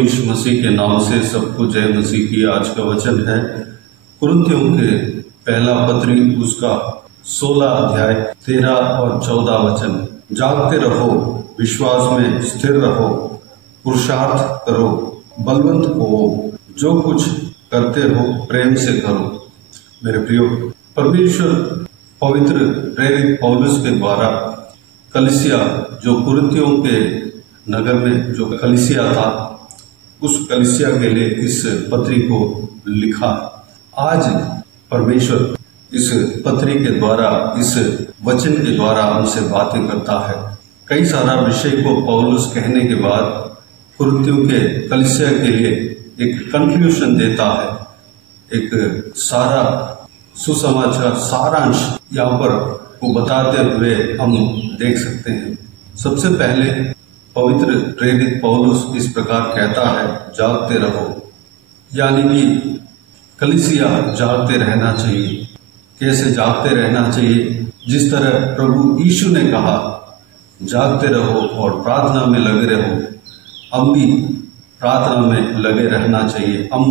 यीशु मसीह के नाम से सबको जय मसीह की। आज का वचन है कुरिन्थियों के पहला पत्री उसका 16 अध्याय 13 और 14 वचन। जागते रहो, विश्वास में स्थिर रहो, पुरुषार्थ करो, बलवंत हो, जो कुछ करते हो प्रेम से करो। मेरे प्रियो, परमेश्वर पवित्र प्रेरित पौलुस के द्वारा कलीसिया जो कुरिन्थियों के नगर में जो कलीसिया था, उस कलीसिया के लिए इस पत्री को लिखा। आज परमेश्वर इस पत्री के द्वारा, इस वचन के द्वारा हमसे बातें करता है। कई सारा विषय को पौलुस कहने के बाद कुरिन्थियों के कलीसिया के लिए एक कंक्लूजन देता है। एक सारा सुसमाचार सारांश यहाँ पर को बताते हुए हम देख सकते हैं। सबसे पहले पवित्र प्रेरित पौलुस इस प्रकार कहता है, जागते रहो, यानी कि कलीसिया जागते रहना चाहिए। कैसे जागते रहना चाहिए? जिस तरह प्रभु यीशु ने कहा जागते रहो और प्रार्थना में लगे रहो, हम भी प्रार्थना में लगे रहना चाहिए। हम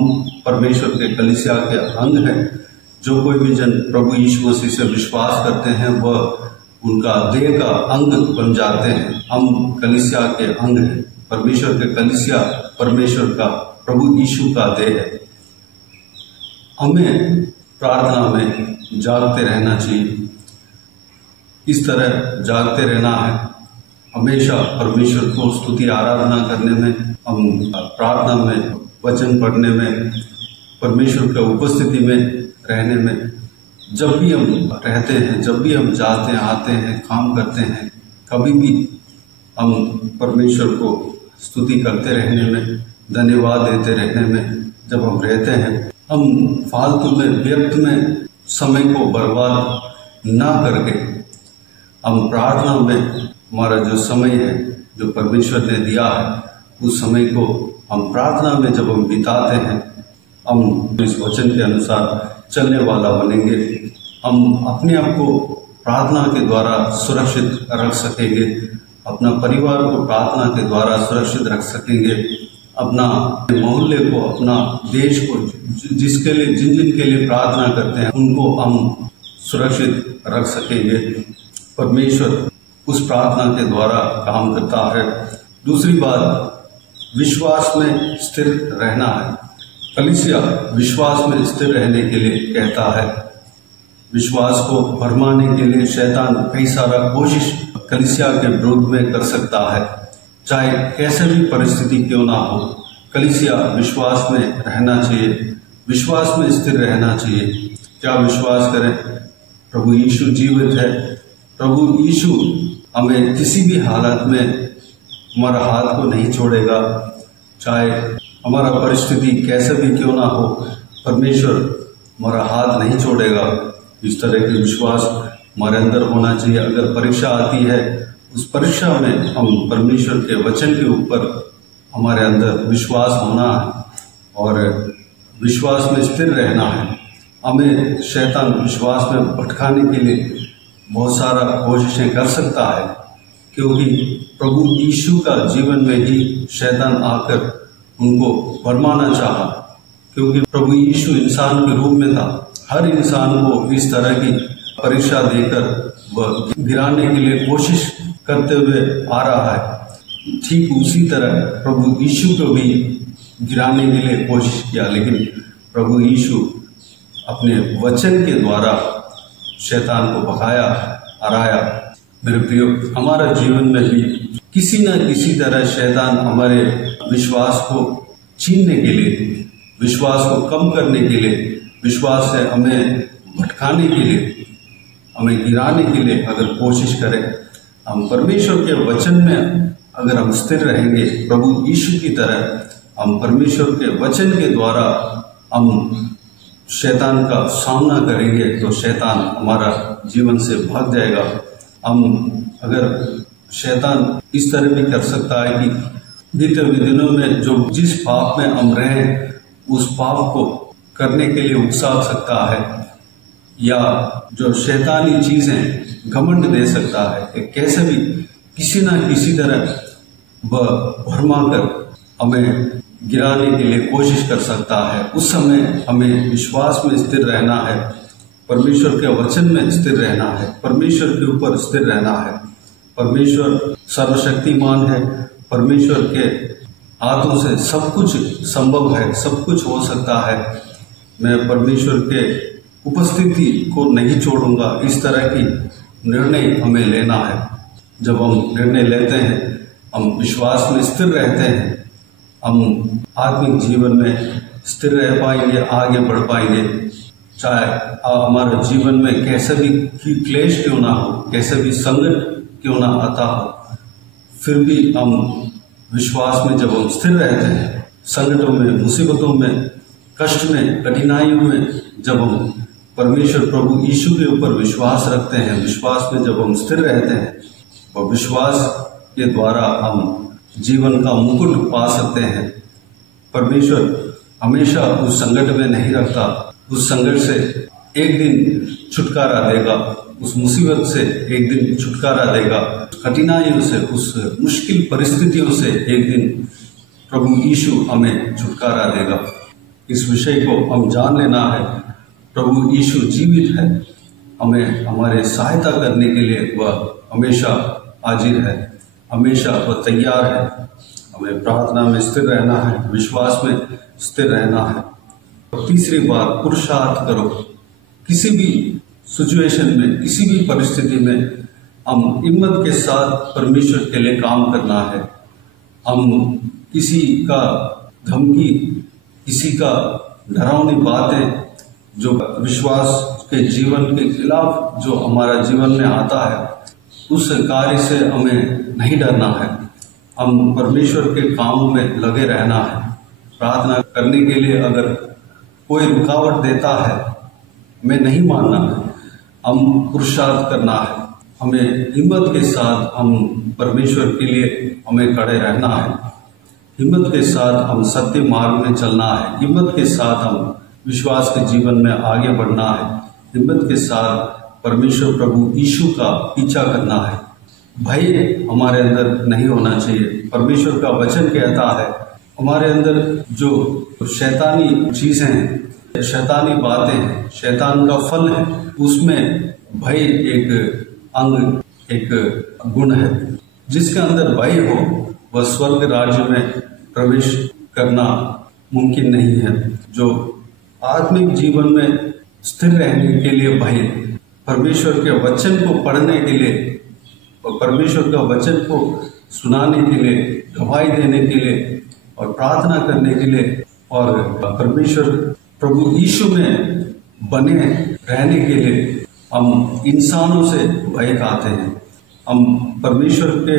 परमेश्वर के कलीसिया के अंग हैं। जो कोई भी जन प्रभु यीशु मसीह से विश्वास करते हैं वह उनका देह का अंग बन जाते हैं। हम कलीसिया के अंग हैं। परमेश्वर के कलीसिया परमेश्वर का, प्रभु यीशु का देह है। हमें प्रार्थना में जागते रहना चाहिए। इस तरह जागते रहना है, हमेशा परमेश्वर को स्तुति आराधना करने में, हम प्रार्थना में, वचन पढ़ने में, परमेश्वर की उपस्थिति में रहने में। जब भी हम रहते हैं, जब भी हम जाते हैं, आते हैं, काम करते हैं, कभी भी हम परमेश्वर को स्तुति करते रहने में, धन्यवाद देते रहने में जब हम रहते हैं, हम फालतू में, व्यर्थ में समय को बर्बाद ना करके हम प्रार्थना में हमारा जो समय है, जो परमेश्वर ने दिया है, उस समय को हम प्रार्थना में जब हम बिताते हैं, हम इस वचन के अनुसार चलने वाला बनेंगे। हम अपने आप को प्रार्थना के द्वारा सुरक्षित रख सकेंगे, अपना परिवार को प्रार्थना के द्वारा सुरक्षित रख सकेंगे, अपना मोहल्ले को, अपना देश को, जिसके लिए जिन जिन के लिए प्रार्थना करते हैं उनको हम सुरक्षित रख सकेंगे। परमेश्वर उस प्रार्थना के द्वारा काम करता है। दूसरी बात, विश्वास में स्थिर रहना है। कलीसिया विश्वास में स्थिर रहने के लिए कहता है। विश्वास को भरमाने के लिए शैतान कई सारा कोशिश कलीसिया के विरुद्ध में कर सकता है। चाहे कैसे भी परिस्थिति क्यों ना हो, कलीसिया विश्वास में रहना चाहिए, विश्वास में स्थिर रहना चाहिए। क्या विश्वास करें? प्रभु यीशु जीवित है। प्रभु यीशु हमें किसी भी हालत में हमारा हाथ को नहीं छोड़ेगा। चाहे हमारा परिस्थिति कैसे भी क्यों ना हो, परमेश्वर हमारा हाथ नहीं छोड़ेगा। इस तरह के विश्वास हमारे अंदर होना चाहिए। अगर परीक्षा आती है, उस परीक्षा में हम परमेश्वर के वचन के ऊपर हमारे अंदर विश्वास होना है और विश्वास में स्थिर रहना है। हमें शैतान विश्वास में भटकाने के लिए बहुत सारा कोशिशें कर सकता है, क्योंकि प्रभु यीशु का जीवन में ही शैतान आकर उनको भरमाना चाहा। क्योंकि प्रभु यीशु इंसान के रूप में था। हर इंसान को इस तरह की परीक्षा देकर वह गिराने के लिए कोशिश करते हुए आ रहा है। ठीक उसी तरह प्रभु यीशु को भी गिराने के लिए कोशिश किया, लेकिन प्रभु यीशु अपने वचन के द्वारा शैतान को भगाया, हराया। मेरे प्रियो, हमारा जीवन में भी किसी न किसी तरह शैतान हमारे विश्वास को छीनने के लिए, विश्वास को कम करने के लिए, विश्वास से हमें भटकाने के लिए, हमें गिराने के लिए अगर कोशिश करें, हम परमेश्वर के वचन में अगर हम स्थिर रहेंगे, प्रभु यीशु की तरह हम परमेश्वर के वचन के द्वारा हम शैतान का सामना करेंगे, तो शैतान हमारा जीवन से भाग जाएगा। हम अगर शैतान इस तरह भी कर सकता है कि बीते हुए दिनों में जो जिस पाप में हम रहे, उस पाप को करने के लिए उकसा सकता है, या जो शैतानी चीजें घमंड दे सकता है कि कैसे भी किसी न किसी तरह वह भरमा कर हमें गिराने के लिए कोशिश कर सकता है, उस समय हमें विश्वास में स्थिर रहना है, परमेश्वर के वचन में स्थिर रहना है, परमेश्वर के ऊपर स्थिर रहना है। परमेश्वर सर्वशक्तिमान है, परमेश्वर के हाथों से सब कुछ संभव है, सब कुछ हो सकता है। मैं परमेश्वर के उपस्थिति को नहीं छोड़ूंगा, इस तरह की निर्णय हमें लेना है। जब हम निर्णय लेते हैं, हम विश्वास में स्थिर रहते हैं, हम आत्मिक जीवन में स्थिर रह पाएंगे, आगे बढ़ पाएंगे। चाहे हमारे जीवन में कैसे भी क्लेश क्यों ना हो, कैसे भी संकट क्यों ना आता हो, फिर भी हम विश्वास में जब हम स्थिर रहते हैं, संकटों में, मुसीबतों में, कष्ट में, कठिनाइयों में जब हम परमेश्वर प्रभु यीशु के ऊपर विश्वास रखते हैं, विश्वास में जब हम स्थिर रहते हैं, और विश्वास के द्वारा हम जीवन का मुकुट पा सकते हैं। परमेश्वर हमेशा उस संकट में नहीं रखता, उस संकट से एक दिन छुटकारा देगा, उस मुसीबत से एक दिन छुटकारा देगा, कठिनाइयों से, उस मुश्किल परिस्थितियों से एक दिन प्रभु यीशु हमें छुटकारा देगा। इस विषय को हम जान लेना है। प्रभु यीशु जीवित है, हमें हमारे सहायता करने के लिए वह हमेशा हाजिर है, हमेशा वह तैयार है। हमें प्रार्थना में स्थिर रहना है, विश्वास में स्थिर रहना है। और तीसरी बात, पुरुषार्थ करो। किसी भी सिचुएशन में, किसी भी परिस्थिति में हम हिम्मत के साथ परमेश्वर के लिए काम करना है। हम किसी का धमकी, किसी का डरावनी बातें, जो विश्वास के जीवन के खिलाफ जो हमारा जीवन में आता है, उस कार्य से हमें नहीं डरना है। हम परमेश्वर के कामों में लगे रहना है। प्रार्थना करने के लिए अगर कोई रुकावट देता है, हमें नहीं मानना है, हम पुरुषार्थ करना है। हमें हिम्मत के साथ हम परमेश्वर के लिए हमें खड़े रहना है। हिम्मत के साथ हम सत्य मार्ग में चलना है। हिम्मत के साथ हम विश्वास के जीवन में आगे बढ़ना है। हिम्मत के साथ परमेश्वर प्रभु यीशु का पीछा करना है। भय हमारे अंदर नहीं होना चाहिए। परमेश्वर का वचन कहता है, हमारे अंदर जो शैतानी चीजें हैं, शैतानी बातें हैं, शैतान का फल है, उसमें भय एक अंग, एक गुण है। जिसके अंदर भय हो, वह स्वर्ग राज्य में प्रवेश करना मुमकिन नहीं है। जो आत्मिक जीवन में स्थिर रहने के लिए भय, परमेश्वर के वचन को पढ़ने के लिए और परमेश्वर का वचन को सुनाने के लिए, गवाही देने के लिए और प्रार्थना करने के लिए और परमेश्वर प्रभु यीशु में बने रहने के लिए हम इंसानों से भय खाते हैं। हम परमेश्वर के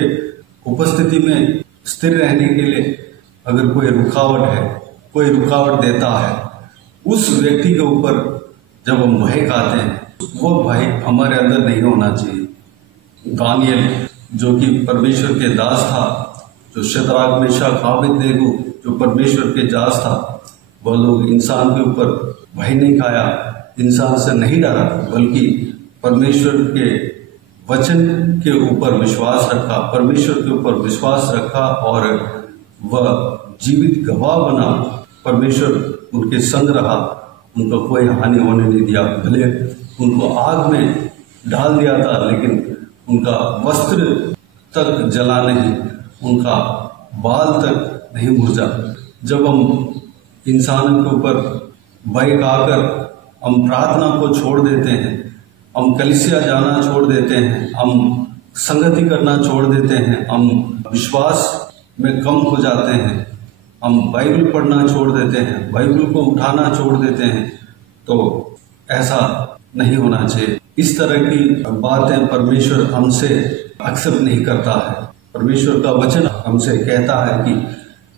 उपस्थिति में स्थिर रहने के लिए अगर कोई रुकावट है, कोई रुकावट देता है, उस व्यक्ति के ऊपर जब हम भय खाते हैं, वो भय हमारे अंदर नहीं होना चाहिए। दानियल जो कि परमेश्वर के दास था, जो शद्रक मेशक अबेदनगो जो परमेश्वर के दास था, वह लोग इंसान के ऊपर भय नहीं खाया, इंसान से नहीं डरा, बल्कि परमेश्वर के वचन के ऊपर विश्वास रखा, परमेश्वर के ऊपर विश्वास रखा और वह जीवित गवाह बना। परमेश्वर उनके संग रहा, उनको कोई हानि होने नहीं दिया। भले उनको आग में डाल दिया था, लेकिन उनका वस्त्र तक जला नहीं, उनका बाल तक नहीं मुरझा। जब हम इंसानों के ऊपर भय खाकर हम प्रार्थना को छोड़ देते हैं, हम कलीसिया जाना छोड़ देते हैं, हम संगति करना छोड़ देते हैं, हम विश्वास में कम हो जाते हैं, हम बाइबल पढ़ना छोड़ देते हैं, बाइबल को उठाना छोड़ देते हैं, तो ऐसा नहीं होना चाहिए। इस तरह की बातें परमेश्वर हमसे एक्सेप्ट नहीं करता है। परमेश्वर का वचन हमसे कहता है कि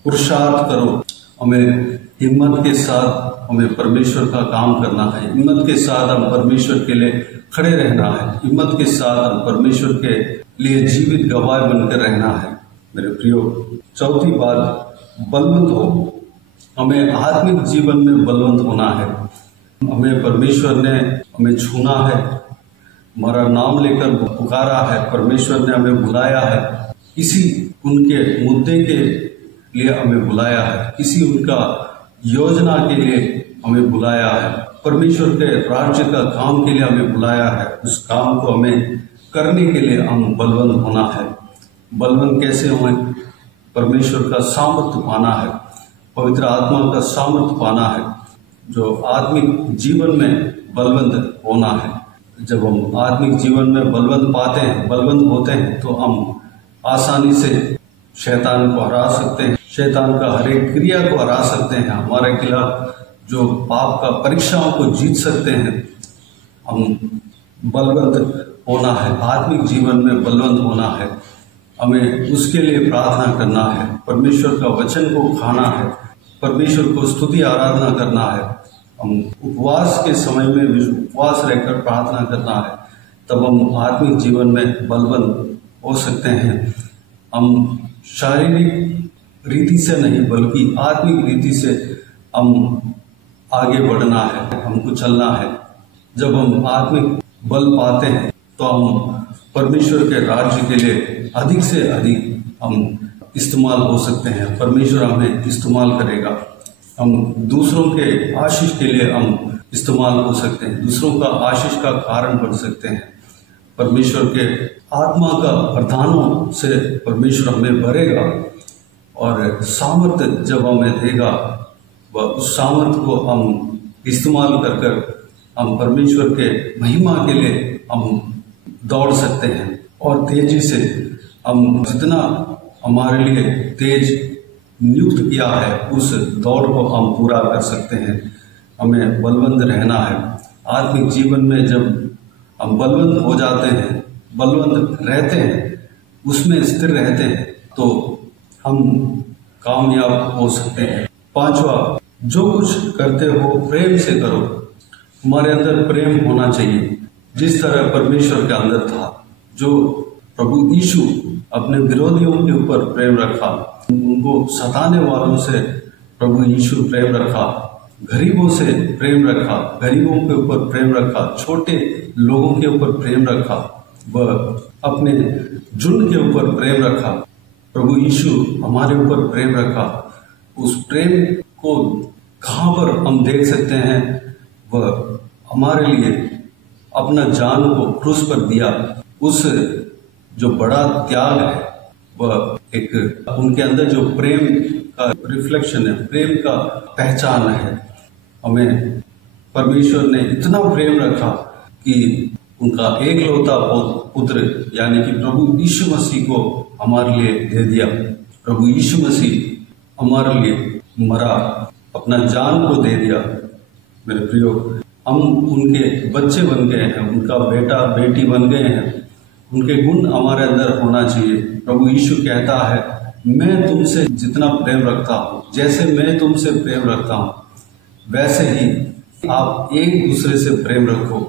पुरुषार्थ करो। हमें हिम्मत के साथ हमें परमेश्वर का काम करना है। हिम्मत के साथ हम परमेश्वर के लिए खड़े रहना है। हिम्मत के साथ हम परमेश्वर के लिए जीवित गवाह बनकर रहना है। मेरे प्रियो, चौथी बात, बलवंत हो। हमें आत्मिक जीवन में बलवंत होना है। हमें परमेश्वर ने हमें छूना है, हमारा नाम लेकर पुकारा है, परमेश्वर ने हमें बुलाया है। किसी उनके मुद्दे के लिए हमें बुलाया है, किसी उनका योजना के लिए हमें बुलाया है, परमेश्वर के राज्य का काम के लिए हमें बुलाया है, उस काम को हमें करने के लिए हम बलवंत होना है। बलवंत कैसे हों? परमेश्वर का सामर्थ्य पाना है, पवित्र आत्मा का सामर्थ्य पाना है, जो आत्मिक जीवन में बलवंत होना है। जब हम आत्मिक जीवन में बलवंत पाते हैं, बलवंत होते हैं, तो हम आसानी से शैतान को हरा सकते हैं, शैतान का हर एक क्रिया को हरा सकते हैं, हमारे खिलाफ जो पाप का परीक्षाओं को जीत सकते हैं। हम बलवंत होना है, आत्मिक जीवन में बलवंत होना है, हमें उसके लिए प्रार्थना करना है, परमेश्वर का वचन को खाना है, परमेश्वर को स्तुति आराधना करना है। हम उपवास के समय में भी उपवास रहकर प्रार्थना करना है, तब हम आत्मिक जीवन में बलवंत हो सकते हैं। हम शारीरिक रीति से नहीं बल्कि आत्मिक रीति से हम आगे बढ़ना है, हमको चलना है। जब हम आत्मिक बल पाते हैं तो हम परमेश्वर के राज्य के लिए अधिक से अधिक हम इस्तेमाल हो सकते हैं, परमेश्वर हमें इस्तेमाल करेगा। हम दूसरों के आशीष के लिए हम इस्तेमाल हो सकते हैं, दूसरों का आशीष का कारण बन सकते हैं। परमेश्वर के आत्मा का वरदानों से परमेश्वर हमें भरेगा और सामर्थ्य जब हमें देगा, वह उस सामर्थ्य को हम इस्तेमाल कर हम परमेश्वर के महिमा के लिए हम दौड़ सकते हैं और तेजी से हम जितना हमारे लिए तेज नियुक्त किया है उस दौड़ को हम पूरा कर सकते हैं। हमें बलवंत रहना है। आत्मिक जीवन में जब हम बलवंत हो जाते हैं, बलवंत रहते हैं, उसमें स्थिर रहते हैं, तो हम कामयाब हो सकते हैं। पांचवा, जो कुछ करते हो प्रेम से करो। हमारे अंदर प्रेम होना चाहिए, जिस तरह परमेश्वर के अंदर था। जो प्रभु यीशु अपने विरोधियों के ऊपर प्रेम रखा, उनको सताने वालों से प्रभु यीशु प्रेम रखा, गरीबों से प्रेम रखा, गरीबों के ऊपर प्रेम रखा, छोटे लोगों के ऊपर प्रेम रखा, वह अपने झुंड के ऊपर प्रेम रखा। प्रभु यीशु हमारे ऊपर प्रेम रखा। उस प्रेम को कहाँ पर हम देख सकते हैं? वह हमारे लिए अपना जान को क्रूस पर दिया। उस जो बड़ा त्याग है, वह एक उनके अंदर जो प्रेम का रिफ्लेक्शन है, प्रेम का पहचान है। हमें परमेश्वर ने इतना प्रेम रखा कि उनका एकलौता पुत्र यानी कि प्रभु यीशु मसीह को हमारे लिए दे दिया। प्रभु यीशु मसीह हमारे लिए मरा, अपना जान को दे दिया। मेरे प्रियो, हम उनके बच्चे बन गए हैं, उनका बेटा बेटी बन गए हैं। उनके गुण हमारे अंदर होना चाहिए। प्रभु यीशु कहता है, मैं तुमसे जितना प्रेम रखता हूँ, जैसे मैं तुमसे प्रेम रखता हूँ, वैसे ही आप एक दूसरे से प्रेम रखो।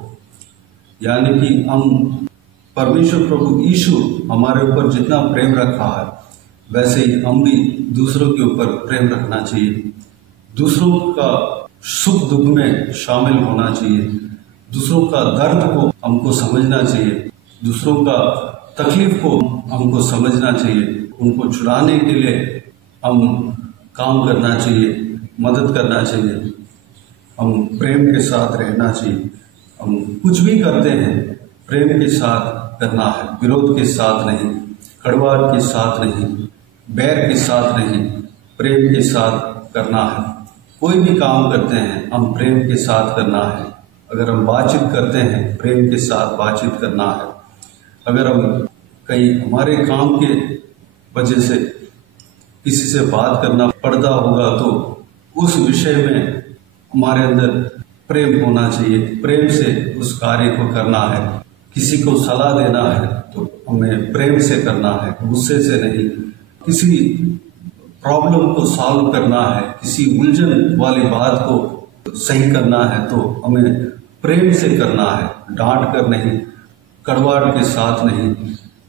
यानी कि हम परमेश्वर प्रभु यीशु हमारे ऊपर जितना प्रेम रखा है, वैसे ही हम भी दूसरों के ऊपर प्रेम रखना चाहिए। दूसरों का सुख दुख में शामिल होना चाहिए। दूसरों का दर्द को हमको समझना चाहिए। दूसरों का तकलीफ को हमको समझना चाहिए। उनको छुड़ाने के लिए हम काम करना चाहिए, मदद करना चाहिए। हम प्रेम के साथ रहना चाहिए। हम कुछ भी करते हैं, प्रेम के साथ करना है, विरोध के साथ नहीं, कड़वाहट के साथ नहीं, बैर के साथ नहीं, प्रेम के साथ करना है। कोई भी काम करते हैं, हम प्रेम के साथ करना है। अगर हम बातचीत करते हैं, प्रेम के साथ बातचीत करना है। अगर हम कहीं हमारे काम के वजह से किसी से बात करना पड़ता होगा, तो उस विषय में हमारे अंदर प्रेम होना चाहिए। प्रेम से उस कार्य को करना है। किसी को सलाह देना है तो हमें प्रेम से करना है, गुस्से से नहीं। किसी प्रॉब्लम को सॉल्व करना है, किसी उलझन वाली बात को सही करना है, तो हमें प्रेम से करना है, डांट कर नहीं, कड़वाहट के साथ नहीं,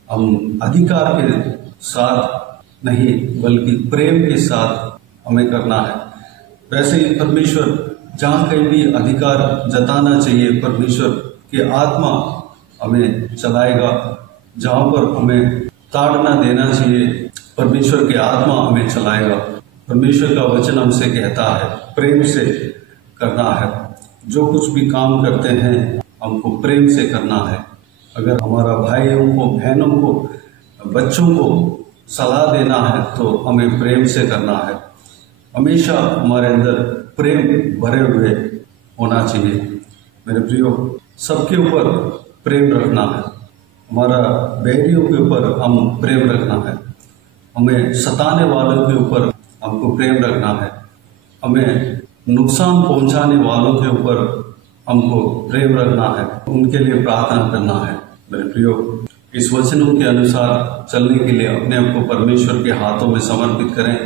हम अधिकार के साथ नहीं, बल्कि प्रेम के साथ हमें करना है। वैसे ही परमेश्वर जहाँ कहीं भी अधिकार जताना चाहिए, परमेश्वर की आत्मा हमें चलाएगा। जहाँ पर हमें ताड़ना देना चाहिए, परमेश्वर की आत्मा हमें चलाएगा। परमेश्वर का वचन हमसे कहता है प्रेम से करना है। जो कुछ भी काम करते हैं हमको प्रेम से करना है। अगर हमारा भाइयों को, बहनों को, बच्चों को सलाह देना है तो हमें प्रेम से करना है। हमेशा हमारे अंदर प्रेम भरे हुए होना चाहिए। मेरे प्रियो, सबके ऊपर प्रेम रखना है। हमारा बैरियों के ऊपर हम प्रेम रखना है। हमें सताने वालों के ऊपर हमको प्रेम रखना है। हमें नुकसान पहुंचाने वालों के ऊपर हमको प्रेम रखना है, उनके लिए प्रार्थना करना है। मेरे प्रियो, इस वचनों के अनुसार चलने के लिए अपने आप को परमेश्वर के हाथों में समर्पित करें।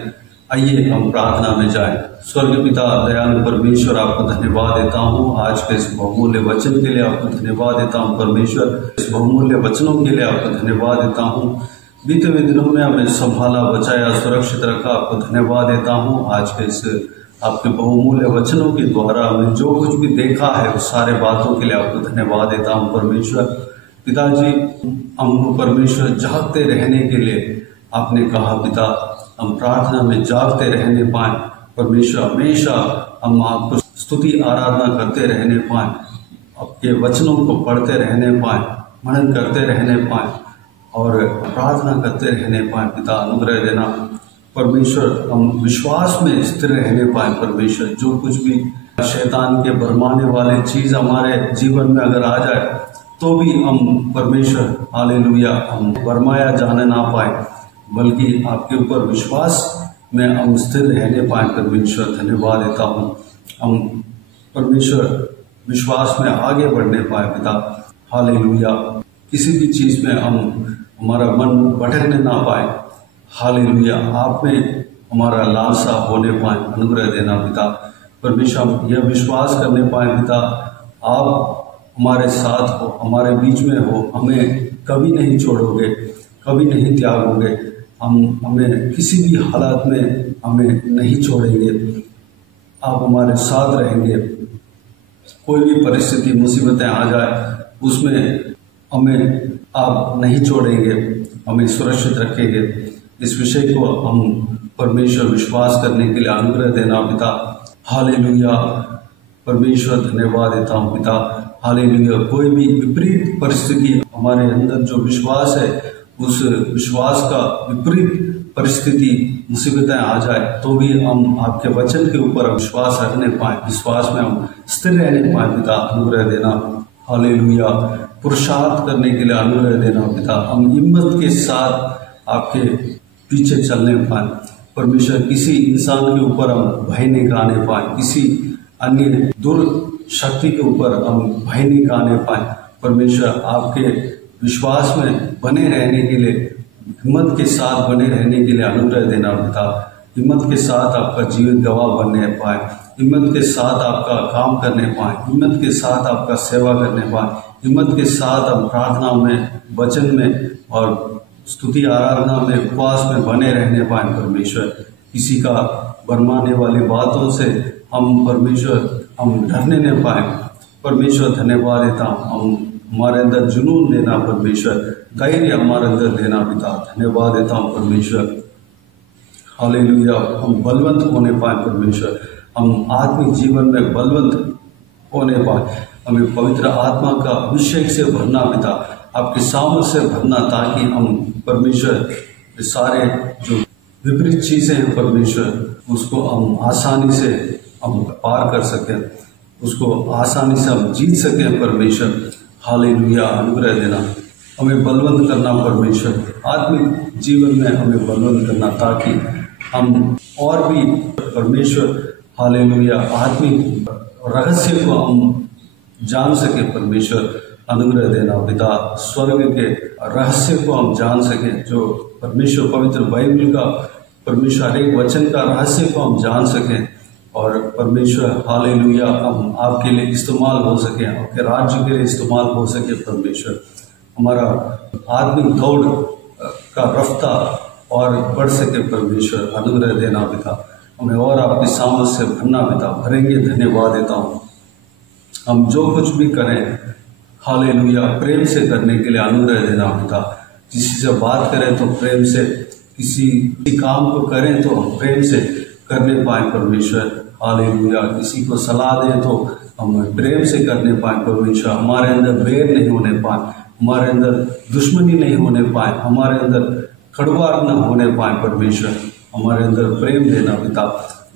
आइए हम प्रार्थना में जाएं। स्वर्ग पिता दयालु परमेश्वर, आपको धन्यवाद देता हूँ आज के इस बहुमूल्य वचन के लिए। आपको धन्यवाद देता हूँ परमेश्वर, इस बहुमूल्य वचनों के लिए आपको धन्यवाद देता हूँ। बीते हुए दिनों में हमें संभाला, बचाया, सुरक्षित रखा। आपको धन्यवाद देता हूँ आज के इस आपके बहुमूल्य वचनों के द्वारा हमने जो कुछ भी देखा है उस सारे बातों के लिए आपको धन्यवाद देता हूँ परमेश्वर। पिताजी, हमको परमेश्वर जागते रहने के लिए आपने कहा पिता, हम प्रार्थना में जागते रहने पाएं परमेश्वर। हमेशा हम आपको स्तुति आराधना करते रहने पाएं, आपके वचनों को पढ़ते रहने पाएं, मनन करते रहने पाएं और प्रार्थना करते रहने पाएं। पिता अनुग्रह देना परमेश्वर, हम विश्वास में स्थिर रहने पाएं परमेश्वर। जो कुछ भी शैतान के भरमाने वाले चीज़ हमारे जीवन में अगर आ जाए तो भी हम परमेश्वर हालेलुया हम भरमाया जाने ना पाए, बल्कि आपके ऊपर विश्वास में हम स्थिर रहने पाए परमेश्वर। धन्यवाद देता हूँ। हम परमेश्वर विश्वास में आगे बढ़ने पाए पिता हालेलुया। किसी भी चीज़ में हम हमारा मन भटकने ना पाए हालेलुया। आप में हमारा लालसा होने पाए, अनुग्रह देना पिता परमेश्वर। हम यह विश्वास करने पाए पिता, आप हमारे साथ हो, हमारे बीच में हो, हमें कभी नहीं छोड़ोगे, कभी नहीं त्यागोगे। हमें किसी भी हालात में हमें नहीं छोड़ेंगे, आप हमारे साथ रहेंगे। कोई भी परिस्थिति, मुसीबतें आ जाए उसमें हमें आप नहीं छोड़ेंगे, हमें सुरक्षित रखेंगे। इस विषय को हम परमेश्वर विश्वास करने के लिए अनुग्रह देना पिता हालेलुया। परमेश्वर धन्यवाद देता हूँ पिता हालेलुया। कोई भी विपरीत परिस्थिति हमारे अंदर जो विश्वास है, उस विश्वास का विपरीत परिस्थिति मुसीबतें आ जाए तो भी हम आपके वचन के ऊपर विश्वास रखने पाए, विश्वास में हम स्थिर रहने पाए पिता अनुग्रह देना हालेलुया। पुरुषार्थ करने के लिए अनुग्रह देना पिता, हम हिम्मत के साथ आपके पीछे चलने पाए परमेश्वर। किसी इंसान के ऊपर हम भय नहीं खाने पाए, किसी अन्य दुर्शक्ति के ऊपर हम भय नहीं खाने पाए परमेश्वर। आपके विश्वास में बने रहने के लिए, हिम्मत के साथ बने रहने के लिए अनुग्रह देना पिता। हिम्मत के साथ आपका जीवन गवाह बनने पाए, हिम्मत के साथ आपका काम करने पाए, हिम्मत के साथ आपका सेवा करने पाए, हिम्मत के साथ हम प्रार्थना में, वचन में और स्तुति आराधना में, उपवास में बने रहने पाए परमेश्वर। किसी का भरमाने वाली बातों से हम परमेश्वर हम डरने न पाए परमेश्वर। धन्यवाद देता हूँ। हमारे अंदर जुनून देना परमेश्वर, धैर्य हमारे अंदर देना पिता। धन्यवाद देता हूँ परमेश्वर हालेलुया। हम बलवंत होने पाए परमेश्वर, हम आत्मिक जीवन में बलवंत होने पाए। हमें पवित्र आत्मा का अभिषेक से भरना पिता, आपके सामर्थ्य से भरना, ताकि हम परमेश्वर सारे जो विपरीत चीज़ें हैं परमेश्वर उसको हम आसानी से हम पार कर सकें, उसको आसानी से हम जीत सकें परमेश्वर हालेलुया। अनुग्रह देना, हमें बलवंत करना परमेश्वर, आत्मिक जीवन में हमें बलवंत करना, ताकि हम और भी परमेश्वर हालेलुया आत्मिक रहस्य को हम जान सके परमेश्वर। अनुग्रह देना पिता, स्वर्ग के रहस्य को हम जान सकें, जो परमेश्वर पवित्र बाइबल का परमेश्वर एक वचन का रहस्य को हम जान सकें और परमेश्वर हालेलुया हम आपके लिए इस्तेमाल हो सके, आपके राज्य के लिए इस्तेमाल हो सके परमेश्वर। हमारा आत्मिक दौड़ का रफ्तार और बढ़ सके परमेश्वर। अनुग्रह देना पिता, हमें और आपकी सामर्थ से भरना पिता, भरेंगे। धन्यवाद देता हूँ। हम जो कुछ भी करें हालेलुया प्रेम से करने के लिए अनुग्रह देना पिता। किसी से बात करें तो प्रेम से, किसी काम को करें तो हम प्रेम से करने पाए परमेश्वर। हालेलुया। किसी को सलाह दें तो हम प्रेम से करने पाए परमेश्वर। हमारे अंदर बैर नहीं होने पाए, हमारे अंदर दुश्मनी नहीं होने पाए, हमारे अंदर कड़वाहट न होने पाए परमेश्वर। हमारे अंदर प्रेम देना पिता,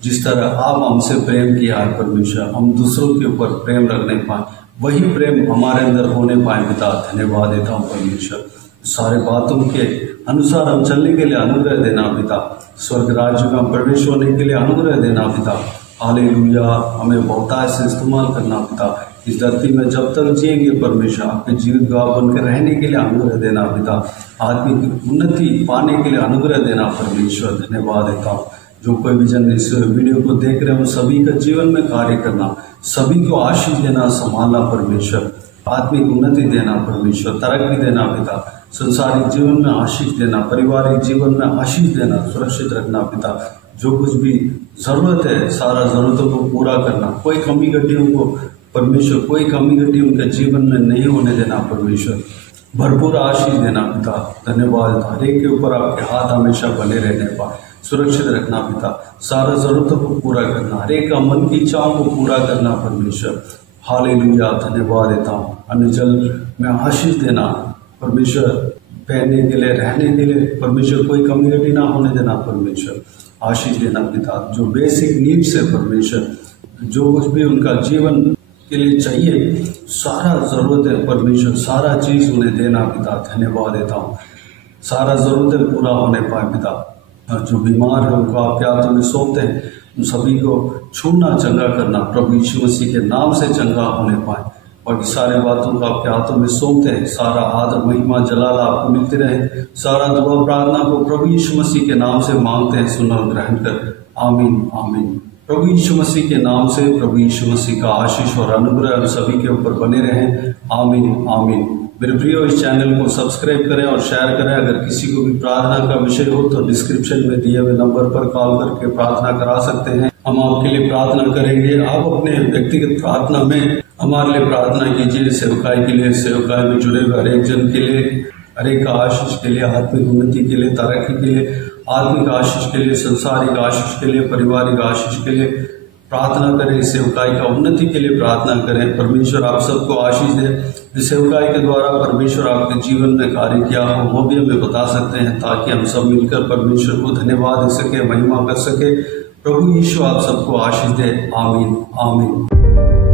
जिस तरह आप हमसे प्रेम किया है परमेश्वर, हम दूसरों के ऊपर प्रेम रखने पाए, वही प्रेम हमारे अंदर होने पाए पिता। धन्यवाद देता हूँ परमेश्वर। सारे बातों के अनुसार हम चलने के लिए अनुग्रह देना पिता। स्वर्ग राज्य में प्रवेश होने के लिए अनुग्रह देना पिता। हालेलुया। हमें बहुतायत से इस्तेमाल करना पिता। इस धरती में जब तक जिएंगे परमेश्वर, आपके जीवित गवाह बनकर रहने के लिए अनुग्रह देना पिता। आत्मिक उन्नति पाने के लिए अनुग्रह देना परमेश्वर। धन्यवाद देता हूँ। जो कोई भी जन इस वीडियो को देख रहे हो, सभी का जीवन में कार्य करना, सभी को आशीष देना, संभालना परमेश्वर। आत्मिक उन्नति देना परमेश्वर, तरक्की देना पिता। संसारिक जीवन में आशीष देना, पारिवारिक जीवन में आशीष देना, सुरक्षित रखना पिता। जो कुछ भी जरूरत है, सारा जरूरतों को पूरा करना। कोई कमी घटी उनको परमेश्वर, कोई कमी घटी उनके जीवन में नहीं होने देना परमेश्वर। भरपूर आशीष देना पिता। धन्यवाद। हर एक के ऊपर आपके हाथ हमेशा बने रहने पाए, सुरक्षित रखना पिता। सारा जरूरतों को पूरा करना, हर एक का मन की इच्छाओं को पूरा करना परमेश्वर। हालेलुया। धन्यवाद देता हूँ। अन्न जल में आशीष देना परमेश्वर, पहनने के लिए, रहने के लिए परमेश्वर, कोई कमी घटी ना होने देना परमेश्वर। आशीष देना पिता। जो बेसिक नीड्स है परमेश्वर, जो कुछ भी उनका जीवन के लिए चाहिए, सारा जरूरत है परमेश्वर, सारा चीज उन्हें देना पिता। धन्यवाद देता हूँ। सारा जरूरतें पूरा होने पाए पिता। जो बीमार है उनको आपके हाथों में सौंपते हैं, उन सभी को छूना, चंगा करना प्रभु यीशु मसीह के नाम से चंगा होने पाए। बाकी सारे बातों को आपके हाथों में सौंपते हैं। सारा आदर, महिमा, जलाल आपको मिलते रहे। सारा दुआ प्रार्थना को प्रभु यीशु मसीह के नाम से मांगते हैं, सुनो और ग्रहण कर। आमीन आमीन। प्रभु यीशु मसीह के नाम से प्रभु यीशु मसीह का आशीष और अनुग्रह हम सभी के ऊपर बने रहें। आमीन आमीन। मेरे प्रियो, इस चैनल को सब्सक्राइब करें और शेयर करें। अगर किसी को भी प्रार्थना का विषय हो तो डिस्क्रिप्शन में दिए हुए नंबर पर कॉल करके प्रार्थना करा सकते हैं। हम आपके लिए प्रार्थना करेंगे। आप अपने व्यक्तिगत प्रार्थना में हमारे लिए प्रार्थना कीजिए। सेवकाई के लिए, सेवकाई में जुड़े हुए हर एक जन के लिए, हर एक का आशीष के लिए, आत्मिक उन्नति के लिए, तरक्की के लिए, आत्मिक आशीष के लिए, संसारिक आशीष के लिए, पारिवारिक आशीष के लिए प्रार्थना करें। इस सेवकाई का उन्नति के लिए प्रार्थना करें। परमेश्वर आप सबको आशीष दे। इस सेवकाई के द्वारा परमेश्वर आपके जीवन में कार्य किया हो वो भी हमें बता सकते हैं, ताकि हम सब मिलकर परमेश्वर को धन्यवाद दे सके, महिमा कर सके। प्रभु यीशु आप सबको आशीष दे। आमीन आमीन।